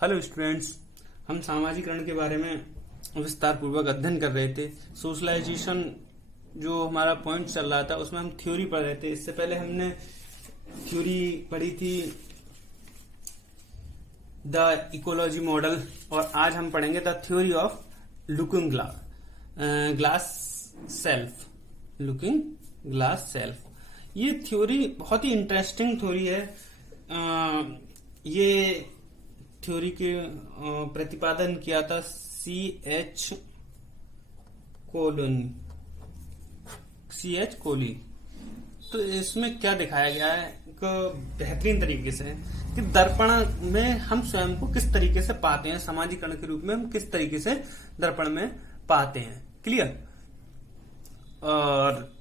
Hello students, हम सामाजिकरण के बारे में विस्तार पूर्वक अध्ययन कर रहे थे। सोशलाइजेशन जो हमारा पॉइंट चल रहा था उसमें हम थ्योरी पढ़ रहे थे। इससे पहले हमने थ्योरी पढ़ी थी द इकोलॉजी मॉडल और आज हम पढ़ेंगे the theory of looking glass self. ये थ्योरी बहुत ही इंटरेस्टिंग थ्योरी है। ये थ्योरी के प्रतिपादन किया था C.H. कोली। तो इसमें क्या दिखाया गया है एक बेहतरीन तरीके से कि दर्पण में हम स्वयं को किस तरीके से पाते हैं, सामाजिकरण के रूप में हम किस तरीके से दर्पण में पाते हैं। क्लियर। और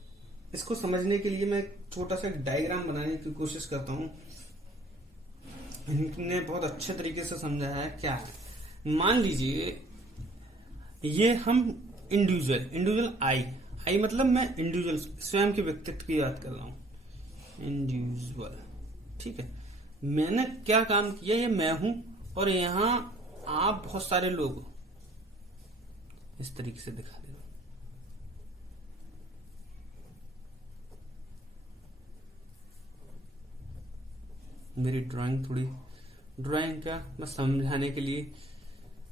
इसको समझने के लिए मैं छोटा सा डायग्राम बनाने की कोशिश करता हूं। इन्होंने बहुत अच्छे तरीके से समझाया है क्या है। मान लीजिए ये हम इंडिविजुअल आई मतलब मैं इंडिविजुअल स्वयं के व्यक्तित्व की बात कर रहा हूं। इंडिविजुअल, ठीक है। मैंने क्या काम किया, ये मैं हूं और यहां आप बहुत सारे लोग हो। इस तरीके से दिखा दे। मेरी ड्राइंग क्या बस समझाने के लिए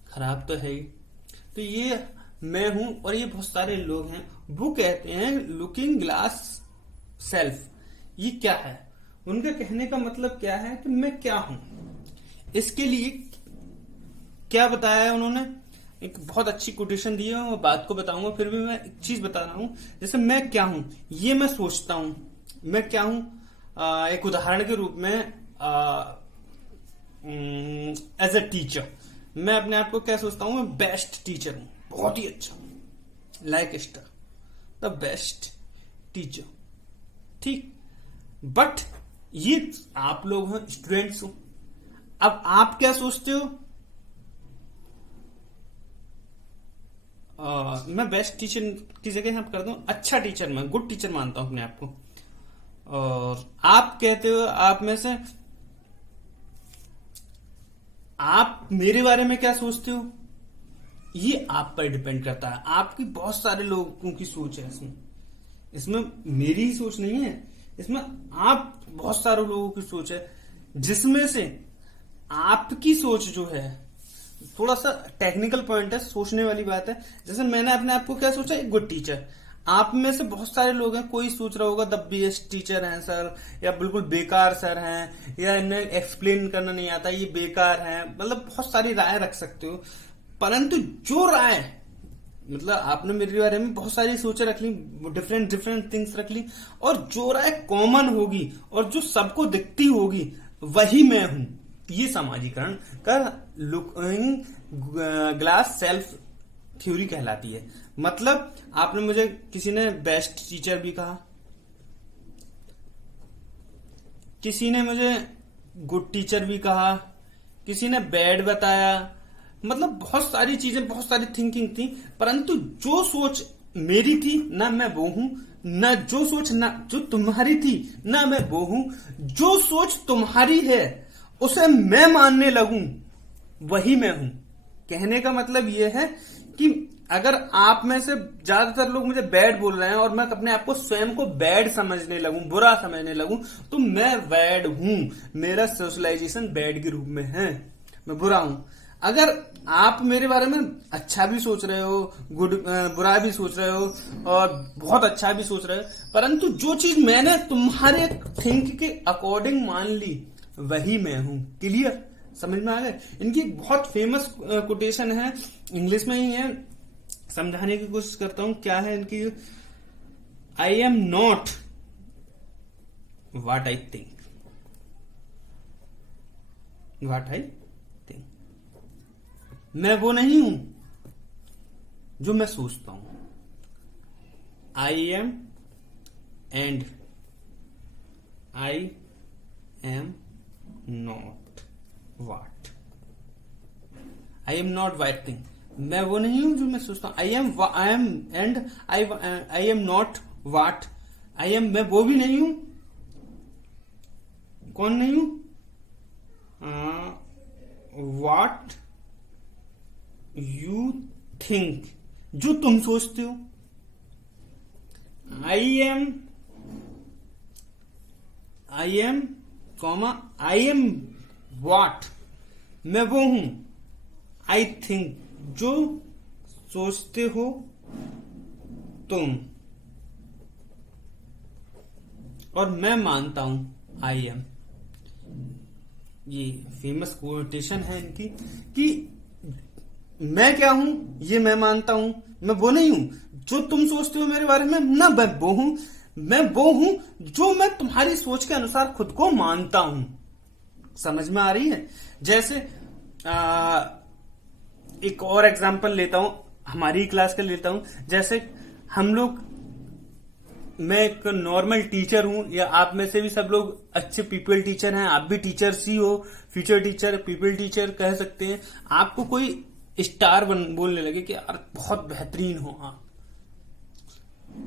खराब तो है ही। तो ये मैं हूं और ये बहुत सारे लोग हैं। वो कहते हैं लुकिंग ग्लास सेल्फ। ये क्या है? उनका कहने का मतलब क्या है कि मैं क्या हूं। इसके लिए क्या बताया है उन्होंने, एक बहुत अच्छी कोटेशन दी है। मैं बात को बताऊंगा, फिर भी मैं एक चीज बता रहा हूं। जैसे मैं क्या हूं, ये मैं सोचता हूं मैं क्या हूं। एक उदाहरण के रूप में एज ए टीचर मैं अपने आप को क्या सोचता हूं, मैं बेस्ट टीचर हूं, बहुत ही अच्छा, like star, the best teacher. ठीक, बट ये आप लोग हैं, स्टूडेंट्स हो। अब आप क्या सोचते हो? मैं बेस्ट टीचर की जगह यहाँ कर दूं अच्छा टीचर, मैं गुड टीचर मानता हूं अपने आप को। और आप कहते हो, आप में से आप मेरे बारे में क्या सोचते हो, ये आप पर डिपेंड करता है। आपकी बहुत सारे लोगों की सोच है इसमें मेरी ही सोच नहीं है, इसमें आप बहुत सारे लोगों की सोच है, जिसमें से आपकी सोच जो है थोड़ा सा टेक्निकल पॉइंट है, सोचने वाली बात है। जैसे मैंने अपने आप को क्या सोचा, एक गुड टीचर। आप में से बहुत सारे लोग हैं, कोई सोच रहा होगा द बेस्ट टीचर हैं सर, या बिल्कुल बेकार सर हैं, या इन्हें एक्सप्लेन करना नहीं आता, ये बेकार हैं। मतलब बहुत सारी राय रख सकते हो, परंतु जो राय मतलब आपने मेरे बारे में बहुत सारी सोचें रख ली, डिफरेंट थिंग्स रख ली, और जो राय कॉमन होगी और जो सबको दिखती होगी वही मैं हूं। ये सामाजिकरण का लुकिंग ग्लास सेल्फ थ्योरी कहलाती है। मतलब आपने मुझे, किसी ने बेस्ट टीचर भी कहा, किसी ने मुझे गुड टीचर भी कहा, किसी ने बैड बताया। मतलब बहुत सारी चीजें, बहुत सारी थिंकिंग थी, परंतु जो सोच मेरी थी ना मैं वो हूं, ना जो सोच ना जो तुम्हारी थी ना मैं वो हूं। जो सोच तुम्हारी है उसे मैं मानने लगूं वही मैं हूं। कहने का मतलब यह है कि अगर आप में से ज्यादातर लोग मुझे बैड बोल रहे हैं और मैं अपने आप को स्वयं को बैड समझने लगूं, बुरा समझने लगूं, तो मैं बैड हूं। मेरा सोशलाइजेशन बैड के रूप में है, मैं बुरा हूं। अगर आप मेरे बारे में अच्छा भी सोच रहे हो, बुरा भी सोच रहे हो और बहुत अच्छा भी सोच रहे हो, परंतु जो चीज मैंने तुम्हारे थिंक के अकॉर्डिंग मान ली वही मैं हूं। क्लियर, समझ में आ गए? इनकी बहुत फेमस कोटेशन है, इंग्लिश में ही है, समझाने की कोशिश करता हूं। क्या है इनकी? I am not what I think, मैं वो नहीं हूं जो मैं सोचता हूं। I am and I am not what I am not what thing. मैं वो नहीं हूं जो मैं सोचता हूं। I am and I am not what I am. मैं वो भी नहीं हूं। कौन नहीं हूं? व्हाट यू थिंक, जो तुम सोचते हो। I am comma I am what, मैं वो हूं। आई थिंक, जो सोचते हो तुम, और मैं मानता हूं, आई एम। ये फेमस कोटेशन है इनकी कि मैं क्या हूं, ये मैं मानता हूं, मैं वो नहीं हूं जो तुम सोचते हो मेरे बारे में, ना मैं वो हूं, मैं वो हूं जो मैं तुम्हारी सोच के अनुसार खुद को मानता हूं। समझ में आ रही है? जैसे एक और एग्जांपल लेता हूं, हमारी क्लास का लेता हूं। जैसे हम लोग, मैं एक नॉर्मल टीचर हूं, या आप में से भी सब लोग अच्छे पीपल टीचर हैं, आप भी टीचर्स ही हो, फ्यूचर टीचर, पीपल टीचर कह सकते हैं। आपको कोई स्टार बोलने लगे कि यार बहुत बेहतरीन हो आप,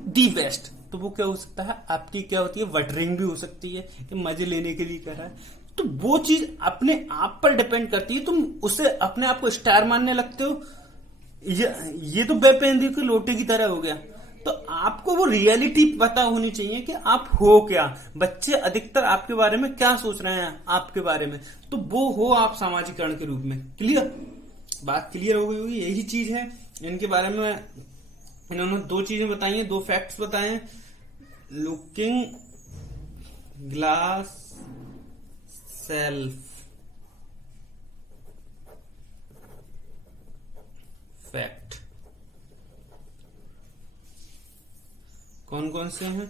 दी बेस्ट, तो वो क्या हो सकता है, आपकी क्या होती है, वटरिंग भी हो सकती है कि मजे लेने के लिए कर रहा है। तो वो चीज अपने आप पर डिपेंड करती है, तुम उसे अपने आप को स्टार मानने लगते हो, ये तो बेपेंदी के लोटे की तरह हो गया। तो आपको वो रियलिटी पता होनी चाहिए कि आप हो क्या। बच्चे अधिकतर आपके बारे में क्या सोच रहे हैं आपके बारे में, तो वो हो आप सामाजिकरण के रूप में। क्लियर? बात क्लियर हो गई होगी। यही चीज है इनके बारे में। इन्होंने दो चीजें बताई हैं, दो फैक्ट्स बताए हैं। लुकिंग ग्लास सेल्फ फैक्ट कौन कौन से हैं?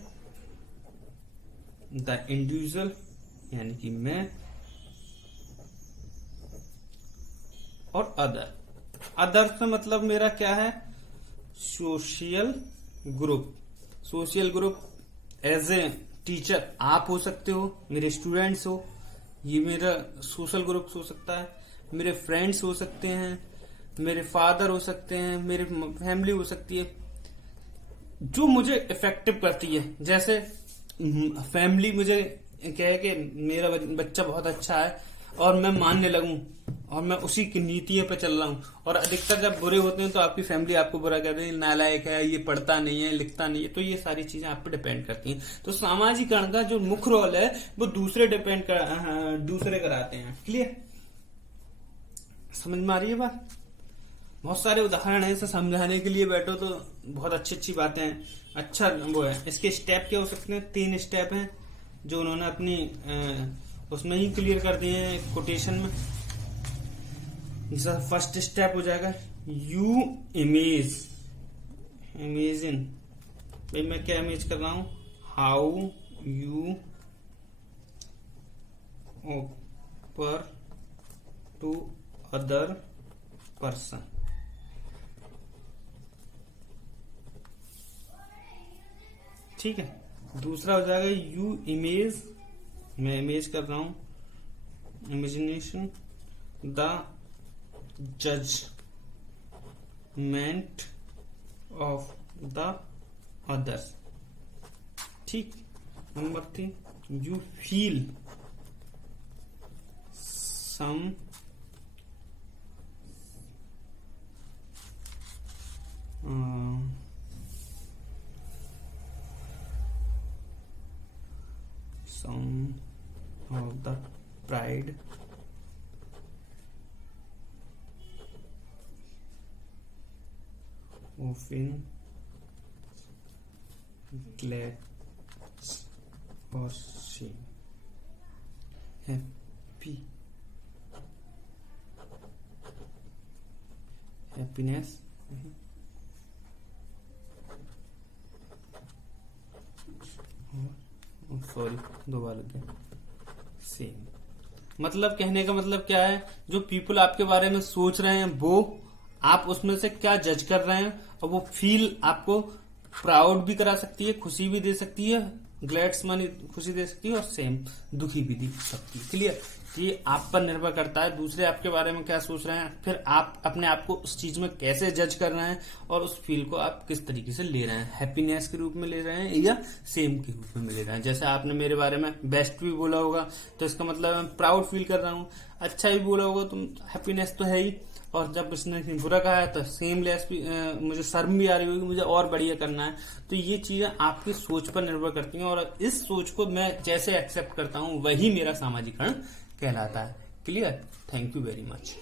द इंडिविजुअल यानी कि मैं, और अदर से मतलब मेरा क्या है, social group. Social group as a teacher आप हो सकते हो, मेरे स्टूडेंट्स हो, ये मेरा सोशल ग्रुप हो सकता है। मेरे फ्रेंड्स हो सकते हैं, मेरे फादर हो सकते हैं, मेरी फैमिली हो सकती है जो मुझे इफेक्टिव करती है। जैसे फैमिली मुझे कहे कि मेरा बच्चा बहुत अच्छा है और मैं मानने लगूं और मैं उसी की नीतियों पे चल रहा हूं, और अधिकतर जब बुरे होते हैं तो आपकी फैमिली आपको बुरा कहते हैं, नालायक है, ये पढ़ता नहीं है, लिखता नहीं है। तो ये सारी चीजें आप पे डिपेंड करती हैं। तो सामाजिकरण का जो मुख्य रोल है वो दूसरे कराते हैं। क्लियर? समझ में आ रही है बात? बहुत सारे उदाहरण है, इसे समझाने के लिए बैठो तो बहुत अच्छी अच्छी बातें हैं। अच्छा वो है, इसके स्टेप क्या हो सकते हैं? 3 स्टेप हैं जो उन्होंने अपनी उसमें ही क्लियर कर दिए हैं कोटेशन में। जैसा फर्स्ट स्टेप हो जाएगा यू इमेजिन। भाई मैं क्या इमेज कर रहा हूं? How you offer to other person. ठीक है। दूसरा हो जाएगा यू इमेज, मैं इमेज कर रहा हूं, imagination the judgement of the others. ठीक। Number 3 you feel some of the pride often gladness or shame. Happiness sorry 2 बार लग गया। सेम मतलब कहने का मतलब क्या है, जो पीपल आपके बारे में सोच रहे हैं वो आप उसमें से क्या जज कर रहे हैं, और वो फील आपको प्राउड भी करा सकती है, खुशी भी दे सकती है, ग्लैड्स मानी खुशी दे सकती है, और सेम दुखी भी दे सकती है। क्लियर? ये आप पर निर्भर करता है, दूसरे आपके बारे में क्या सोच रहे हैं, फिर आप अपने आप को उस चीज में कैसे जज कर रहे हैं और उस फील को आप किस तरीके से ले रहे हैं, हैप्पीनेस के रूप में ले रहे हैं या सेम के रूप में ले रहे हैं। जैसे आपने मेरे बारे में बेस्ट भी बोला होगा तो इसका मतलब मैं प्राउड फील कर रहा हूँ, अच्छा भी बोला होगा तो हैप्पीनेस तो है ही, और जब इसने बुरा कहा है तो सेमलेस भी, मुझे शर्म भी आ रही होगी, मुझे और बढ़िया करना है। तो ये चीजें आपकी सोच पर निर्भर करती हैं और इस सोच को मैं जैसे एक्सेप्ट करता हूं वही मेरा सामाजिकरण कहलाता है। Clear? Thank you very much.